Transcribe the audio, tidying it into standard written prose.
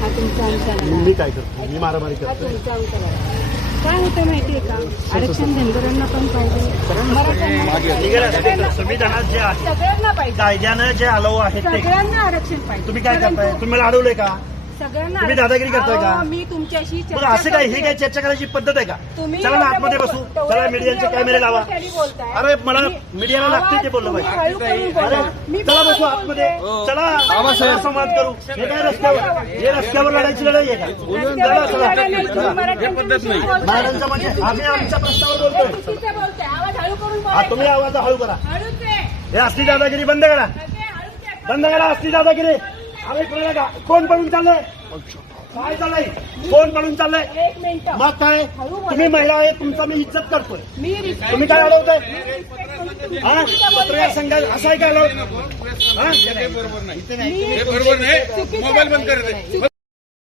हा तुमचा आमचा लढा. मी काय करतो? मी मारामारी हा करतो? तुमचा आमचा लढा. काय होतं माहितीये का, आरक्षण धनगरांना पण पाहिजे, मराठ्यांना संविधानात जे आहे, सगळ्यांना पाहिजे, कायद्यानं जे अलाव आहेत ते सगळ्यांना आरक्षण पाहिजे. तुम्ही काय करताय? परंतु तुम्ही मला अडवलंय का? सगळ्यांना तुम्ही दादागिरी करताय का? अहो, मी तुमच्याशी मग असं काय, ही काय चर्चा करायची पद्धत आहे का? तुम्ही चला ना आतमध्ये बसू, चला मीडियाचे कॅमेरे लावा. अरे मला मीडियाला लागते ते बोललं पाहिजे. अरे चला बसू आतमध्ये, चला संवाद करू. हे काय रस्त्यावर लढायची लढाई आहे का? चला चला. मराठ्यांचं म्हणजे आम्ही आमच्या प्रश्नावर बोलतोय. हा तुम्ही आवाज हळू करा. हे असली दादागिरी बंद करा, बंद करा असली दादागिरी. आम्ही कोणाला कोण पळून चाललंय? काय चाललंय? कोण पळून चाललंय? एक मिनिट, मग काय? तुम्ही महिला आहे, तुमचा मी इज्जत करतोय. मी तुम्ही काय अडवताय? हा पत्रकार संघात असं आहे का अडवत? बरोबर नाही, मोबाईल बंद करत